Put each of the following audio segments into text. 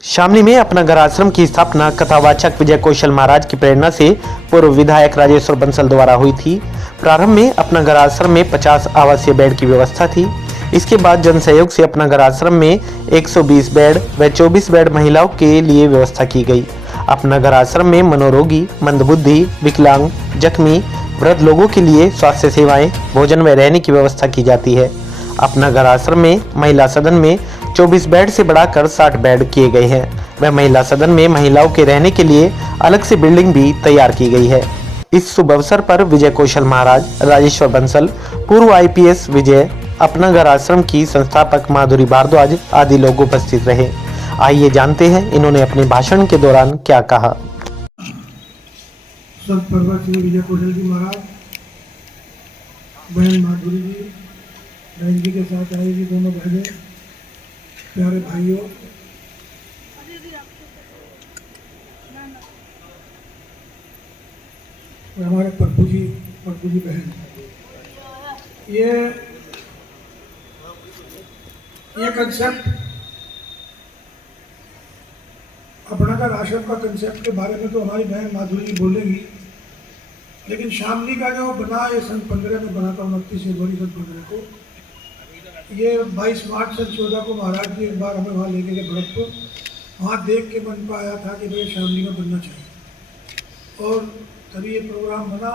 शामली में अपना घर आश्रम की स्थापना कथावाचक विजय कौशल महाराज की प्रेरणा से पूर्व विधायक राजेश्वर बंसल द्वारा हुई थी। प्रारंभ में अपना घर आश्रम में 50 आवासीय बेड की व्यवस्था थी। इसके बाद जन सहयोग से अपना घर आश्रम में 120 बेड व 24 बेड महिलाओं के लिए व्यवस्था की गई। अपना घर आश्रम में मनोरोगी, मंदबुद्धि, विकलांग, जख्मी, वृद्ध लोगों के लिए स्वास्थ्य सेवाएं, भोजन व रहने की व्यवस्था की जाती है। अपना घर आश्रम में महिला सदन में 24 बेड से बढ़ाकर 60 बेड किए गए हैं। वह महिला सदन में महिलाओं के रहने के लिए अलग से बिल्डिंग भी तैयार की गई है। इस शुभ अवसर पर विजय कौशल महाराज, राजेश्वर बंसल, पूर्व IPS विजय, अपना घर आश्रम की संस्थापक माधुरी भारद्वाज आदि लोग उपस्थित रहे। आइए जानते हैं इन्होंने अपने भाषण के दौरान क्या कहा। सब श्री विजय कौशल जी महाराज, बहन माधुरी जी, बहन जी के साथ आई जी, दोनों बहनें, प्यारे भाइयों, और हमारे पप्पू जी बहन, ये कंसेप्ट अपना घर आश्रम का कंसेप्ट के बारे में तो हमारी बहन माधुरी जी बोलेंगी, लेकिन शामली का जो बना ये सन 15 में बना था, 29 जनवरी सन 15 को। ये 22 मार्च सन 14 को महाराज जी एक बार हमें वहाँ लेके गए भरतपुर। वहाँ देख के मन पर आया था कि भाई शामली में बनना चाहिए, और तभी ये प्रोग्राम बना।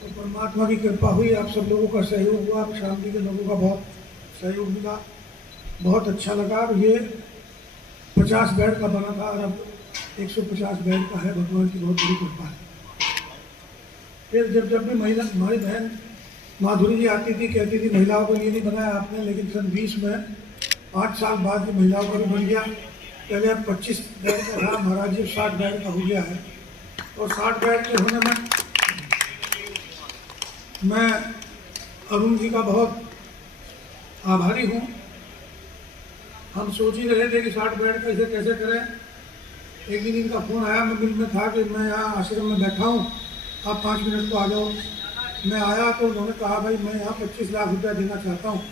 तो परमात्मा की कृपा हुई, आप सब लोगों का सहयोग हुआ, शामली के लोगों का बहुत सहयोग मिला, बहुत अच्छा लगा। ये 50 बेड का बना था और अब 150 बेड का है। भगवान की बहुत बड़ी कृपा है। फिर जब भी महिला, हमारी बहन माधुरी जी आती थी, कहती थी महिलाओं को ये नहीं बनाया आपने, लेकिन सन 20 में 5 साल बाद ये महिलाओं का भी बन गया। पहले 25 बेड का था, महाराज जी 60 बेड का हो गया है। और 60 बेड के होने में मैं अरुण जी का बहुत आभारी हूँ। हम सोच ही रहे थे कि 60 बेड का इसे कैसे करें। एक दिन इनका फ़ोन आया, मैं मिल में था कि मैं यहाँ आश्रम में बैठा हूँ, आप 5 मिनट को आ जाओ। मैं आया तो उन्होंने कहा भाई मैं यहाँ 25 लाख रुपया देना चाहता हूँ।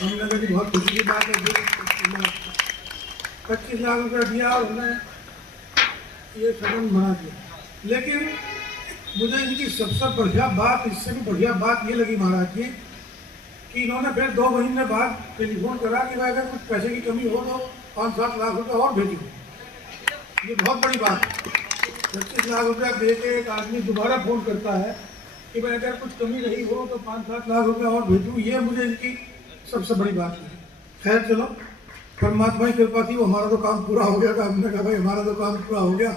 हमने कहा कि बहुत खुशी की बात है। 25 लाख रुपया दिया और उन्हें ये सदन बना दिया। लेकिन मुझे इनकी सबसे बढ़िया बात, इससे भी बढ़िया बात ये लगी महाराज जी कि इन्होंने फिर 2 महीने बाद टेलीफोन करा कि भाई अगर कुछ पैसे की कमी हो तो 5-7 लाख रुपया और भेजो। ये बहुत बड़ी बात है। 25 लाख रुपया दे के एक आदमी दोबारा फ़ोन करता है कि भाई अगर कुछ कमी रही हो तो 5-7 लाख रुपया और भेजूँ। ये मुझे इनकी सबसे बड़ी बात है। खैर चलो, परमात्मा की कृपा थी, वो हमारा तो काम पूरा हो गया था। हमने कहा भाई हमारा तो काम पूरा हो गया।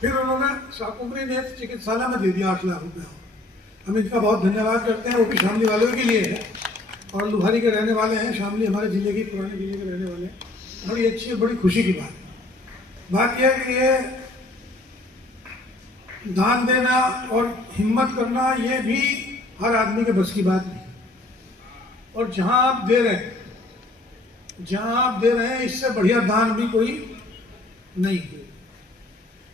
फिर उन्होंने शाकुंभरी नेत्र चिकित्सालय में दे दिया 8 लाख रुपया। हम इनका बहुत धन्यवाद करते हैं। वो भी शामली वालों के लिए है और लुहारी के रहने वाले हैं। शामली हमारे ज़िले की, पुराने ज़िले के रहने वाले हैं। बड़ी अच्छी और बड़ी खुशी की बात यह है कि ये दान देना और हिम्मत करना, ये भी हर आदमी के बस की बात नहीं। और जहाँ आप दे रहे हैं इससे बढ़िया दान भी कोई नहीं है।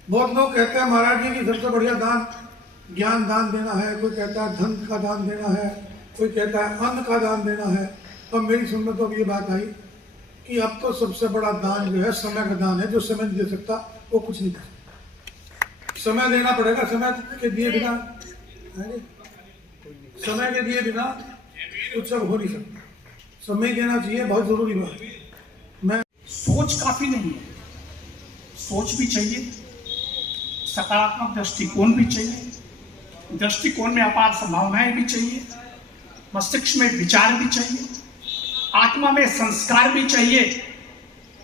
बहुत लोग कहते हैं महाराज जी की सबसे बढ़िया दान ज्ञान दान देना है, कोई कहता है धन का दान देना है, कोई कहता है अन्न का दान देना है। तो मेरी सुन में तो अब ये बात आई कि अब तो सबसे बड़ा दान जो है समय का दान है। जो समय नहीं दे सकता वो कुछ नहीं कर सकता। समय देना पड़ेगा। समय के दिए बिना कुछ सब हो नहीं सकता। समय देना चाहिए, बहुत जरूरी बात है। मैं सोच काफी नहीं है, सोच भी चाहिए, सकारात्मक दृष्टिकोण भी चाहिए, दृष्टिकोण में अपार संभावनाएं भी चाहिए, मस्तिष्क में विचार भी चाहिए, आत्मा में संस्कार भी चाहिए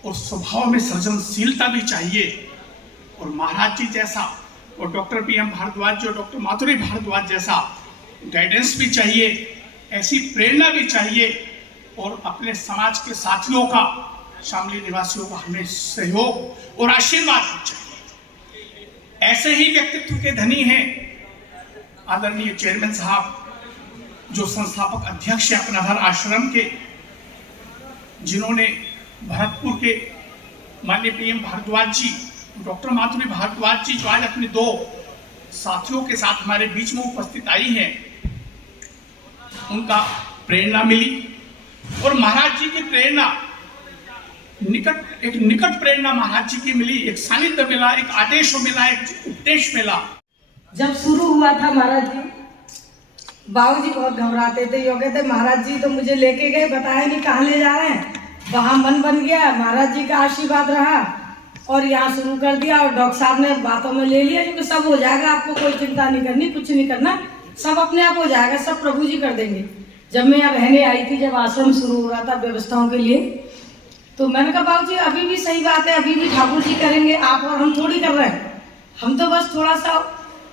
और स्वभाव में सृजनशीलता भी चाहिए। और महाराज जी जैसा और डॉक्टर PM भारद्वाज और डॉक्टर माधुरी भारद्वाज जैसा गाइडेंस भी चाहिए, ऐसी प्रेरणा भी चाहिए। और अपने समाज के साथियों का, शामली निवासियों का हमें सहयोग और आशीर्वाद भी चाहिए। ऐसे ही व्यक्तित्व के धनी हैं आदरणीय चेयरमैन साहब, जो संस्थापक अध्यक्ष है अपना घर आश्रम के, जिन्होंने भरतपुर के माननीय PM भारद्वाज जी, डॉक्टर माधुरी भारद्वाज जी, जो आज अपने 2 साथियों के साथ हमारे बीच में उपस्थित आई हैं, उनका प्रेरणा मिली। और महाराज जी की प्रेरणा एक निकट प्रेरणा महाराज जी की मिली, एक सानिध्य मिला, एक आदेश मिला, एक उपदेश मिला। जब शुरू हुआ था महाराज जी, बाबूजी बहुत घबराते थे। यो कहते महाराज जी तो मुझे लेके गए, बताया नहीं कहाँ ले जा रहे हैं। वहाँ मन बन गया, महाराज जी का आशीर्वाद रहा और यहाँ शुरू कर दिया। और डॉक्टर साहब ने बातों में ले लिया क्योंकि सब हो जाएगा, आपको कोई चिंता नहीं करनी, कुछ नहीं करना, सब अपने आप हो जाएगा, सब प्रभु जी कर देंगे। जब मैं यहाँ रहने आई थी, जब आश्रम शुरू हो रहा था व्यवस्थाओं के लिए, तो मैंने कहा बाबूजी अभी भी सही बात है, अभी भी ठाकुर जी करेंगे, आप और हम थोड़ी कर रहे हैं, हम तो बस थोड़ा सा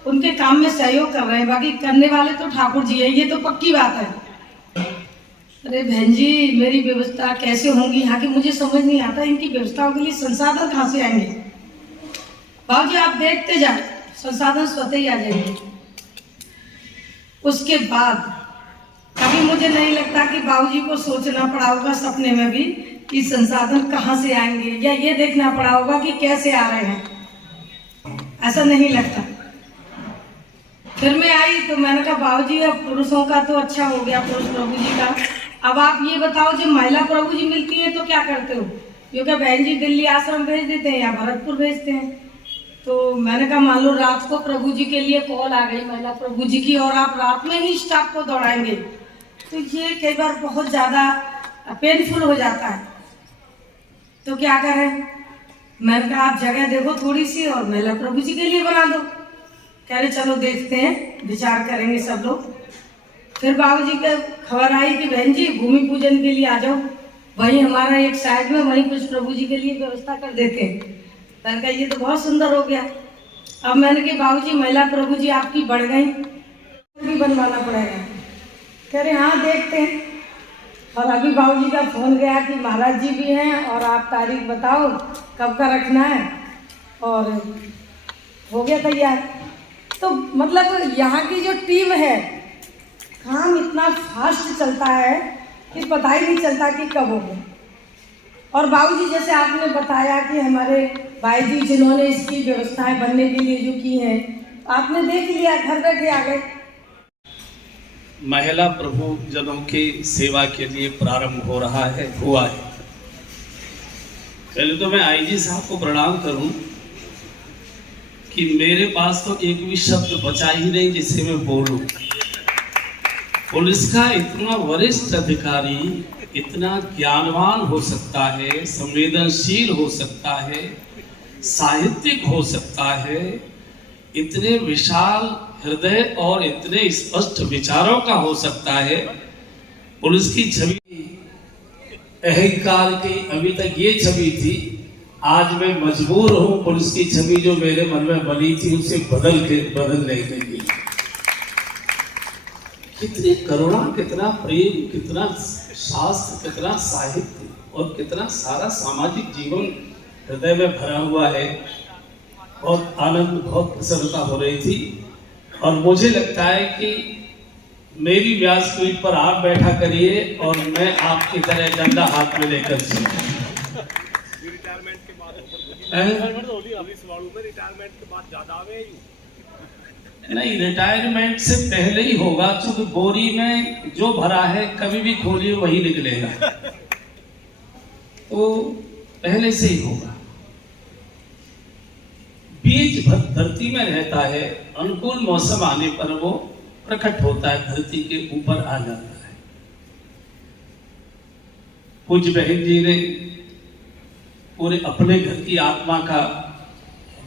उनके काम में सहयोग कर रहे हैं, बाकी करने वाले तो ठाकुर जी है, ये तो पक्की बात है। अरे बहन जी मेरी व्यवस्था कैसे होंगी यहाँ की, मुझे समझ नहीं आता, इनकी व्यवस्थाओं के लिए संसाधन कहाँ से आएंगे। बाबूजी आप देखते जाए, संसाधन स्वतः ही आ जाएंगे। उसके बाद कभी मुझे नहीं लगता कि बाबूजी को सोचना पड़ा होगा सपने में भी कि संसाधन कहाँ से आएंगे, या ये देखना पड़ा होगा कि कैसे आ रहे हैं, ऐसा नहीं लगता। फिर मैं आई तो मैंने कहा बाबूजी अब पुरुषों का तो अच्छा हो गया, पुरुष प्रभु जी का, अब आप ये बताओ जब महिला प्रभु जी मिलती है तो क्या करते हो। क्योंकि बहन जी दिल्ली आश्रम भेज देते हैं या भरतपुर भेजते हैं। तो मैंने कहा मान लो रात को प्रभु जी के लिए कॉल आ गई महिला प्रभु जी की, और आप रात में ही स्टाफ को दौड़ाएंगे, तो ये कई बार बहुत ज़्यादा पेनफुल हो जाता है। तो क्या करें, मैंने कहा आप जगह देखो थोड़ी सी और महिला प्रभु जी के लिए बना दो। कह रहे चलो देखते हैं, विचार करेंगे सब लोग। फिर बाबूजी का खबर आई कि बहन जी भूमि पूजन के लिए आ जाओ, वहीं हमारा एक साइड में वहीं कुछ प्रभु जी के लिए व्यवस्था कर देते हैं। मैंने कहा ये तो बहुत सुंदर हो गया। अब मैंने कहा बाबूजी महिला प्रभु जी आपकी बढ़ गई, भी बनवाना पड़ेगा। कह रहे हाँ देखते हैं। और अभी बाबूजी का फोन गया कि महाराज जी भी हैं और आप तारीख बताओ कब का रखना है, और हो गया तैयार। तो मतलब यहाँ की जो टीम है, काम इतना फास्ट चलता है कि पता ही नहीं चलता कि कब हो गया। और बाबूजी जैसे आपने बताया कि हमारे भाई जी जिन्होंने इसकी व्यवस्थाएं बनने के लिए जो की हैं, आपने देख लिया, घर बैठे आ गए। महिला प्रभु जनों की सेवा के लिए प्रारंभ हो रहा है, हुआ है। पहले तो मैं आईजी साहब को प्रणाम करूं कि मेरे पास तो एक भी शब्द बचा ही नहीं जिसे मैं बोलूं। पुलिस का इतना वरिष्ठ अधिकारी इतना ज्ञानवान हो सकता है, संवेदनशील हो सकता है, साहित्यिक हो सकता है, इतने विशाल हृदय और इतने स्पष्ट विचारों का हो सकता है। पुलिस की छवि अहंकार की अभी तक ये छवि थी, आज मैं मजबूर हूं पुलिस की छवि जो मेरे मन में बनी थी उसे बदलने के लिए। कितनी करुणा, कितना प्रेम, कितना शास्त्र, कितना साहित्य और कितना सारा सामाजिक जीवन हृदय में भरा हुआ है। बहुत आनंद, बहुत प्रसन्नता हो रही थी। और मुझे लगता है कि मेरी व्यासपीठ पर आप बैठा करिए और मैं आपकी तरह झंडा हाथ में लेकर नहीं, रिटायरमेंट से पहले ही होगा, क्योंकि बोरी में जो भरा है कभी भी खोलिए वही निकलेगा, तो पहले से ही होगा। बीज धरती में रहता है, अनुकूल मौसम आने पर वो प्रकट होता है, धरती के ऊपर आ जाता है। पूज्य बहन जी ने पूरे अपने घर की आत्मा का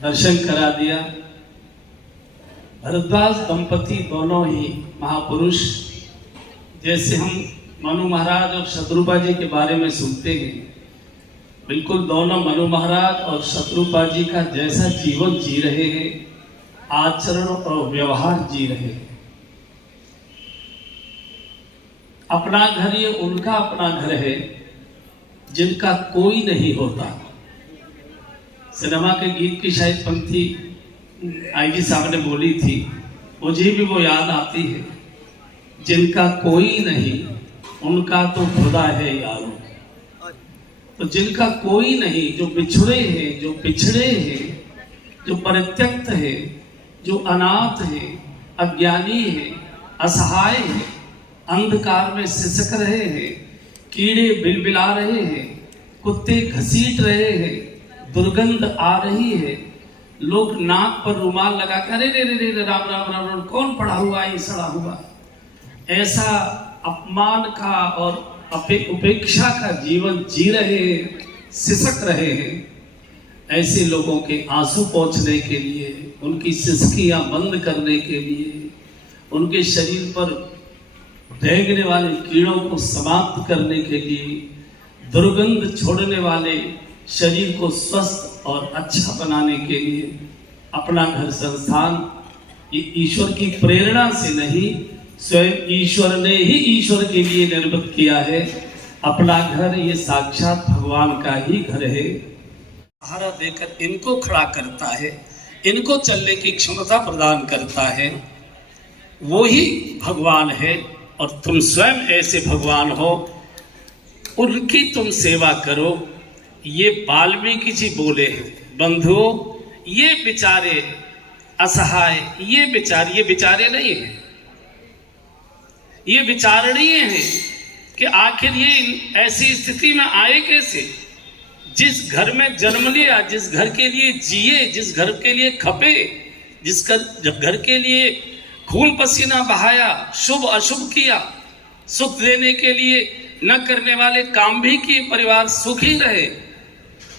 दर्शन करा दिया। भरद्वाज दंपति दोनों ही महापुरुष, जैसे हम मनु महाराज और शत्रुपा जी के बारे में सुनते हैं, बिल्कुल दोनों मनु महाराज और शत्रुपा जी का जैसा जीवन जी रहे हैं, आचरण और व्यवहार जी रहे हैं। अपना घर ये उनका अपना घर है जिनका कोई नहीं होता। सिनेमा के गीत की शायद पंक्ति आईजी साहब ने बोली थी, मुझे भी वो याद आती है, जिनका कोई नहीं उनका तो खुदा है यारो। तो जिनका कोई नहीं, जो बिछड़े हैं, जो पिछड़े हैं, जो परित्यक्त है, जो अनाथ है, अज्ञानी है, असहाय है, अंधकार में सिसक रहे हैं, कीड़े बिलबिला रहे हैं, कुत्ते घसीट रहे हैं, दुर्गंध आ रही है, लोग नाक पर रुमाल लगा कर अरे रे रे रे राम राम राम राम, कौन पड़ा हुआ है सड़ा हुआ, ऐसा अपमान का और उपेक्षा का जीवन जी रहे हैं, सिसक रहे हैं। ऐसे लोगों के आंसू पोंछने के लिए, उनकी सिसकियां बंद करने के लिए, उनके शरीर पर रेंगने वाले कीड़ों को समाप्त करने के लिए, दुर्गंध छोड़ने वाले शरीर को स्वस्थ और अच्छा बनाने के लिए अपना घर संस्थान ईश्वर की प्रेरणा से नहीं, स्वयं ईश्वर ने ही ईश्वर के लिए निर्मित किया है। अपना घर ये साक्षात भगवान का ही घर है। सहारा देकर इनको खड़ा करता है, इनको चलने की क्षमता प्रदान करता है, वो ही भगवान है। और तुम स्वयं ऐसे भगवान हो, उनकी तुम सेवा करो। ये वाल्मीकि जी बोले हैं, बंधुओं ये बेचारे असहाय, ये बेचारे नहीं हैं, ये विचारणीय हैं कि आखिर ये ऐसी स्थिति में आए कैसे। जिस घर में जन्म लिया, जिस घर के लिए जिए, जिस घर के लिए खपे, जिस घर के लिए खून पसीना बहाया, शुभ अशुभ किया, सुख देने के लिए न करने वाले काम भी किए, परिवार सुखी रहे,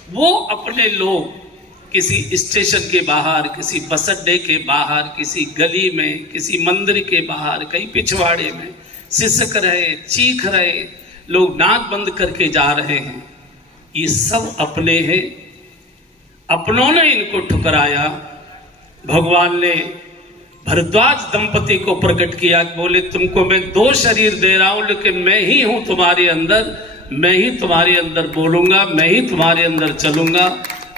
वो अपने लोग किसी स्टेशन के बाहर, किसी बस अड्डे के बाहर, किसी गली में, किसी मंदिर के बाहर, कहीं पिछवाड़े में सिसक रहे, चीख रहे, लोग नाक बंद करके जा रहे हैं। ये सब अपने हैं, अपनों ने इनको ठुकराया। भगवान ने भरद्वाज दंपति को प्रकट किया, बोले तुमको मैं 2 शरीर दे रहा हूं, लेकिन मैं ही हूं तुम्हारे अंदर, मैं ही तुम्हारे अंदर बोलूंगा, मैं ही तुम्हारे अंदर चलूंगा,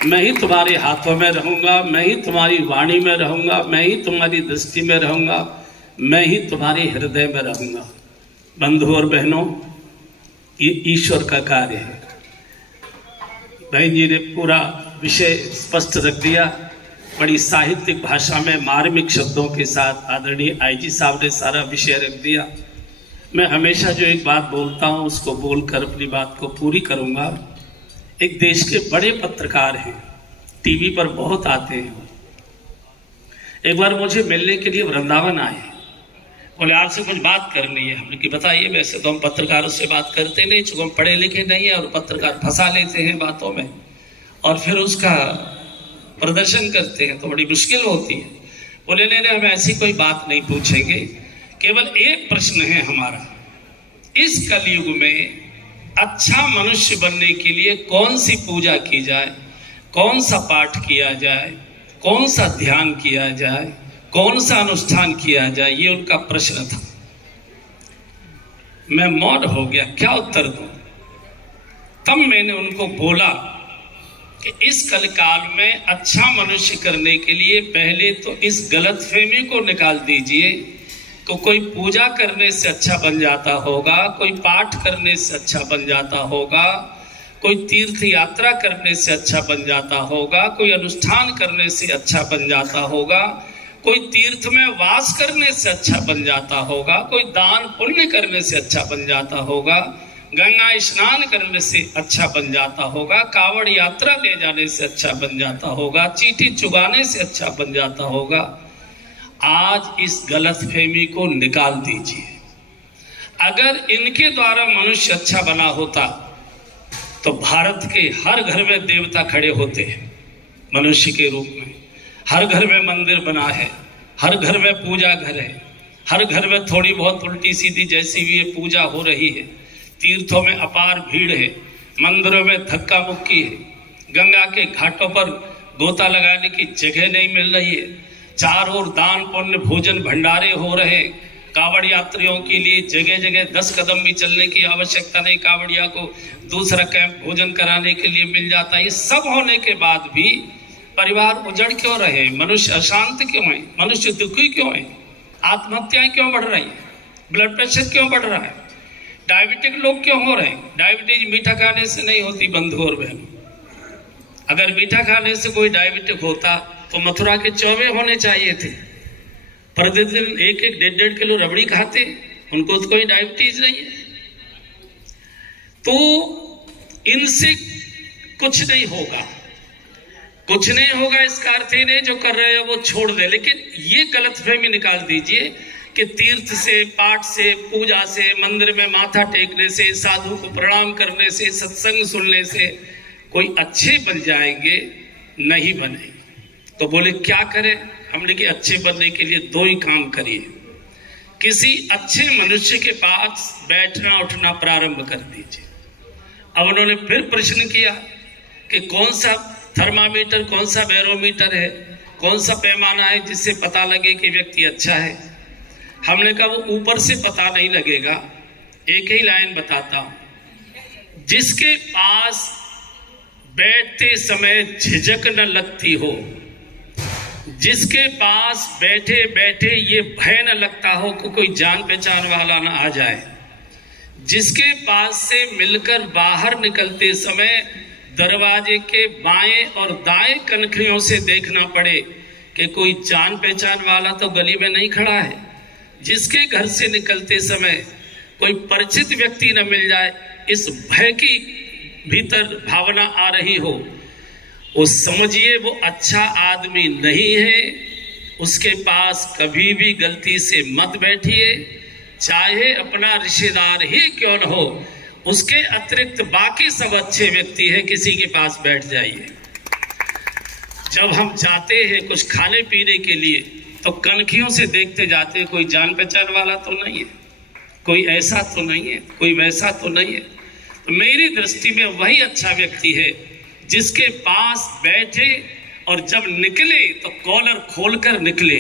मैं ही तुम्हारे हाथों में रहूंगा, मैं ही तुम्हारी वाणी में रहूंगा, मैं ही तुम्हारी दृष्टि में रहूंगा, मैं ही तुम्हारे हृदय में रहूंगा। बंधु और बहनों, ये ईश्वर का कार्य है। बहन जी ने पूरा विषय स्पष्ट रख दिया, बड़ी साहित्यिक भाषा में मार्मिक शब्दों के साथ आदरणीय आईजी साहब ने सारा विषय रख दिया। मैं हमेशा जो एक बात बोलता हूँ उसको बोलकर अपनी बात को पूरी करूँगा। एक देश के बड़े पत्रकार हैं, टीवी पर बहुत आते हैं। एक बार मुझे मिलने के लिए वृंदावन आए, बोले आपसे कुछ बात करनी है। हमने कि बताइए। वैसे तो हम पत्रकारों से बात करते नहीं, चूँकि हम पढ़े लिखे नहीं है, और पत्रकार फंसा लेते हैं बातों में और फिर उसका प्रदर्शन करते हैं तो बड़ी मुश्किल होती है। बोले नहीं, हम ऐसी कोई बात नहीं पूछेंगे, केवल एक प्रश्न है हमारा, इस कलयुग में अच्छा मनुष्य बनने के लिए कौन सी पूजा की जाए, कौन सा पाठ किया जाए, कौन सा ध्यान किया जाए, कौन सा अनुष्ठान किया जाए, ये उनका प्रश्न था। मैं मौन हो गया, क्या उत्तर दूं। तब मैंने उनको बोला कि इस कलकाल में अच्छा मनुष्य करने के लिए पहले तो इस गलतफहमी को निकाल दीजिए कि कोई पूजा करने से अच्छा बन जाता होगा, कोई पाठ करने से अच्छा बन जाता होगा, कोई तीर्थ यात्रा करने से अच्छा बन जाता होगा, कोई अनुष्ठान करने से अच्छा बन जाता होगा, कोई तीर्थ में वास करने से अच्छा बन जाता होगा, कोई दान पुण्य करने से अच्छा बन जाता होगा, गंगा स्नान करने से अच्छा बन जाता होगा, कावड़ यात्रा ले जाने से अच्छा बन जाता होगा, चींटी चुगाने से अच्छा बन जाता होगा। आज इस गलतफहमी को निकाल दीजिए। अगर इनके द्वारा मनुष्य अच्छा बना होता तो भारत के हर घर में देवता खड़े होते हैं मनुष्य के रूप में। हर घर में मंदिर बना है, हर घर में पूजा घर है, हर घर में थोड़ी बहुत उल्टी सीधी जैसी भी ये पूजा हो रही है। तीर्थों में अपार भीड़ है, मंदिरों में धक्का मुक्की है, गंगा के घाटों पर गोता लगाने की जगह नहीं मिल रही है, चारों ओर दान पुण्य भोजन भंडारे हो रहे, कावड़ यात्रियों के लिए जगह जगह 10 कदम भी चलने की आवश्यकता नहीं, कावड़िया को दूसरा कैंप भोजन कराने के लिए मिल जाता है। ये सब होने के बाद भी परिवार उजड़ क्यों रहे, मनुष्य अशांत क्यों है, मनुष्य दुखी क्यों है, आत्महत्याएं क्यों बढ़ रही है, ब्लड प्रेशर क्यों बढ़ रहा है, डायबिटिक लोग क्यों हो रहे हैं। डायबिटीज मीठा खाने से नहीं होती बंधु और बहनों। अगर मीठा खाने से कोई डायबिटिक होता तो मथुरा के चौबे होने चाहिए थे, प्रतिदिन 1-1, 1.5 किलो रबड़ी खाते, उनको तो कोई डायबिटीज नहीं है। तो इनसे कुछ नहीं होगा, कुछ नहीं होगा इसका अर्थ ही नहीं जो कर रहे हो वो छोड़ दे। लेकिन ये गलतफहमी निकाल दीजिए कि तीर्थ से, पाठ से, पूजा से, मंदिर में माथा टेकने से, साधु को प्रणाम करने से, सत्संग सुनने से कोई अच्छे बन जाएंगे, नहीं बने। तो बोले क्या करें? हमने कि अच्छे बनने के लिए 2 ही काम करिए। किसी अच्छे मनुष्य के पास बैठना उठना प्रारंभ कर दीजिए। अब उन्होंने फिर प्रश्न किया कि कौन सा थर्मामीटर, कौन सा बैरोमीटर है, कौन सा पैमाना है जिससे पता लगे कि व्यक्ति अच्छा है। हमने कहा वो ऊपर से पता नहीं लगेगा, एक ही लाइन बताता हूं। जिसके पास बैठते समय झिझक न लगती हो, जिसके पास बैठे बैठे ये भय न लगता हो कि कोई जान पहचान वाला ना आ जाए, जिसके पास से मिलकर बाहर निकलते समय दरवाजे के बाएं और दाएं कनखियों से देखना पड़े कि कोई जान पहचान वाला तो गली में नहीं खड़ा है, जिसके घर से निकलते समय कोई परिचित व्यक्ति न मिल जाए, इस भय की भीतर भावना आ रही हो, उस समझिए वो अच्छा आदमी नहीं है। उसके पास कभी भी गलती से मत बैठिए, चाहे अपना रिश्तेदार ही क्यों न हो, उसके अतिरिक्त बाकी सब अच्छे व्यक्ति हैं, किसी के पास बैठ जाइए। जब हम जाते हैं कुछ खाने पीने के लिए तो कनखियों से देखते जाते हैं, कोई जान पहचान वाला तो नहीं है, कोई ऐसा तो नहीं है, कोई वैसा तो नहीं है। तो मेरी दृष्टि में वही अच्छा व्यक्ति है जिसके पास बैठे और जब निकले तो कॉलर खोलकर निकले।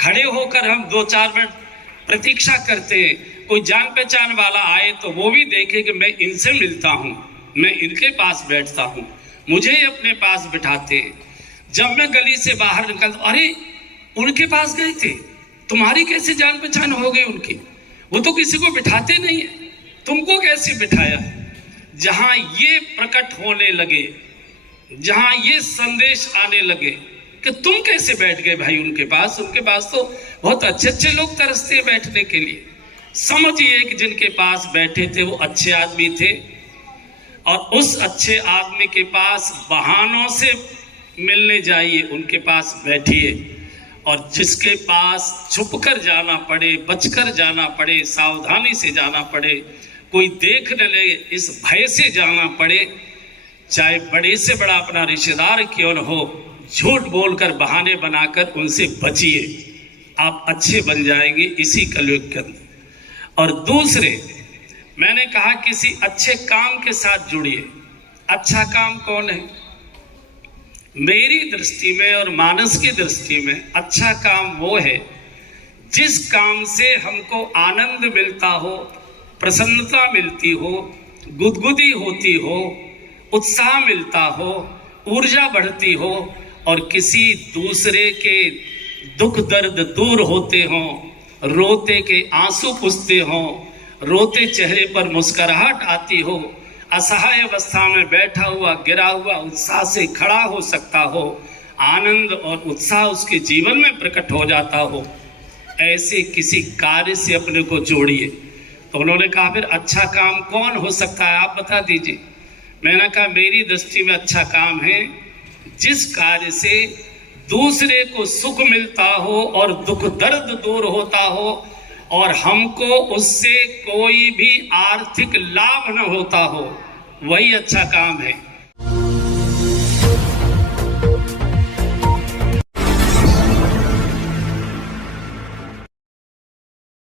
खड़े होकर हम 2-4 मिनट प्रतीक्षा करते हैं, कोई जान पहचान वाला आए तो वो भी देखे कि मैं इनसे मिलता हूँ, मैं इनके पास बैठता हूँ, मुझे अपने पास बिठाते। जब मैं गली से बाहर निकलता, अरे उनके पास गए थे, तुम्हारी कैसे जान पहचान हो गई उनकी? वो तो किसी को बिठाते नहीं है, तुमको कैसे बिठाया? जहां ये प्रकट होने लगे, जहां ये संदेश आने लगे कि तुम कैसे बैठ गए भाई उनके पास तो बहुत अच्छे अच्छे लोग तरसते हैं बैठने के लिए। समझिए कि जिनके पास बैठे थे वो अच्छे आदमी थे, और उस अच्छे आदमी के पास बहानों से मिलने जाइए, उनके पास बैठिए। और जिसके पास छुपकर जाना पड़े, बचकर जाना पड़े, सावधानी से जाना पड़े, कोई देख न ले इस भय से जाना पड़े, चाहे बड़े से बड़ा अपना रिश्तेदार क्यों न हो, झूठ बोलकर बहाने बनाकर उनसे बचिए, आप अच्छे बन जाएंगे इसी कलयुग के अंदर। और दूसरे, मैंने कहा किसी अच्छे काम के साथ जुड़िए। अच्छा काम कौन है? मेरी दृष्टि में और मानस की दृष्टि में अच्छा काम वो है जिस काम से हमको आनंद मिलता हो, प्रसन्नता मिलती हो, गुदगुदी होती हो, उत्साह मिलता हो, ऊर्जा बढ़ती हो, और किसी दूसरे के दुख दर्द दूर होते हों, रोते के आंसू पुछते हों, रोते चेहरे पर मुस्कुराहट आती हो, असहाय अवस्था में बैठा हुआ गिरा हुआ उत्साह से खड़ा हो सकता हो, आनंद और उत्साह उसके जीवन में प्रकट हो जाता हो, ऐसे किसी कार्य से अपने को जोड़िए। तो उन्होंने कहा फिर अच्छा काम कौन हो सकता है, आप बता दीजिए। मैंने कहा मेरी दृष्टि में अच्छा काम है जिस कार्य से दूसरे को सुख मिलता हो और दुख दर्द दूर होता हो, और हमको उससे कोई भी आर्थिक लाभ न होता हो, वही अच्छा काम है।